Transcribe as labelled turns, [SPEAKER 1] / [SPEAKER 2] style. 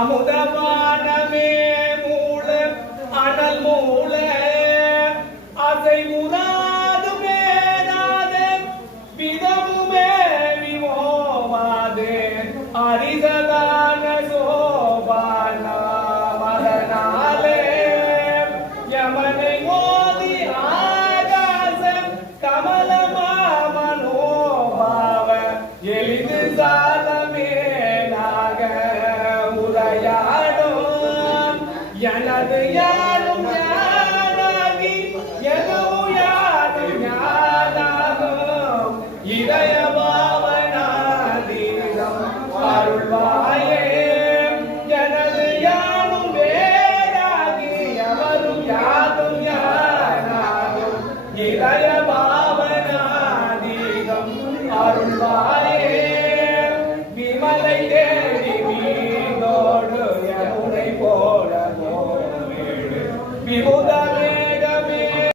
[SPEAKER 1] அமுதமானமே மூல அனல் மூல அதை முறாது மேலாத விதமுமே விமோவாதே. அரிததான சோபான மகனாலே யமனை மோதி ஆகாசம் கமலமா மனோபாவ எளிது சார் எனது யாரும் யாராகி எனவு யாரும் யாராகும். இதயபாவனாதீனம் அருள்வாயே. எனது யாரும் வேறாகி எவரும் யாரும் யாராகும்.